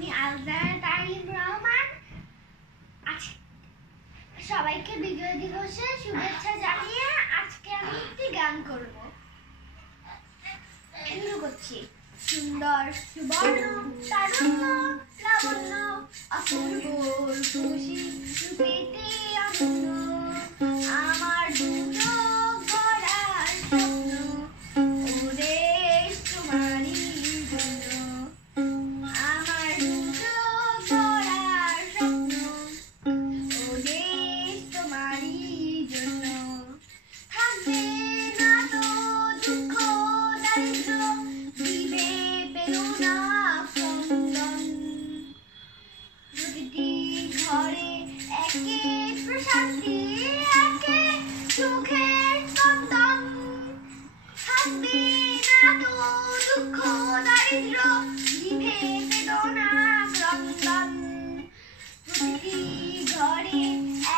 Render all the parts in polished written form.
আমি আলজানা তারিম রহমান। আজ সবাইকে বিজয় দিবসের শুভেচ্ছা জানিয়ে আজকে আমি একটি গান করব। শুরু করছি। সুন্দর সুবর্ণ তারুণ্য লাবণ্য অপূর্ব খুশি রূপেতে অনন্য আমার দুচোখ ভরার স্বপ্ন ও দেশ তোমারই জন্য। আমার দুচোখ ভরার স্বপ্ন ও দেশ তোমারই জন্য। থাকবে না তো দুঃখ দারিদ্র দিবে বেদনা ক্রন্দন। প্রতিটি ঘরে একে প্রশান্তি একে সুখের স্পন্দন। থাকবে না তো দুঃখ দারিদ্র দিবে বেদনা ক্রন্দন। প্রতিটি ঘরে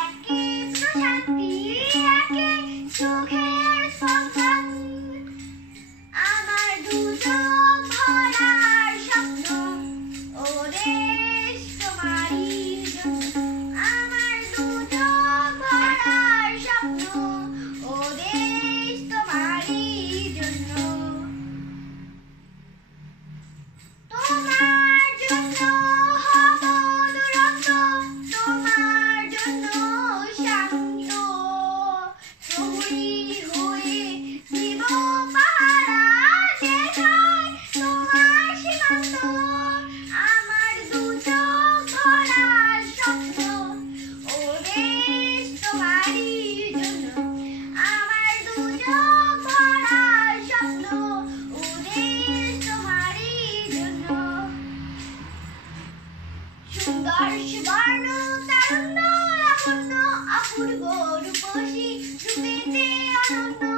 একে প্রশান্তি একে সুখের স্পন্দন। আমার দুচোখ ভরার স্বপ্ন ও দেশ তোমারই জন্য। আমার দুচোখ ভরার স্বপ্ন ও দেশ তোমারই জন্য। তোমার জন্য হব দুরন্ত, তোমার জন্য শান্ত। প্রহরী হয়ে দিব পাহারা, দেখায় তোমার সীমান্ত। আমার দুচোখ ভরার স্বপ্ন ও দেশ তোমারই জন্য। আমার দুচোখ ভরার স্বপ্ন ও দেশ তোমারই জন্য। সুন্দর সুবর্ণ তারুণ্য লাবণ্য অপূর্ব রূপসী রূপেতে অনন্য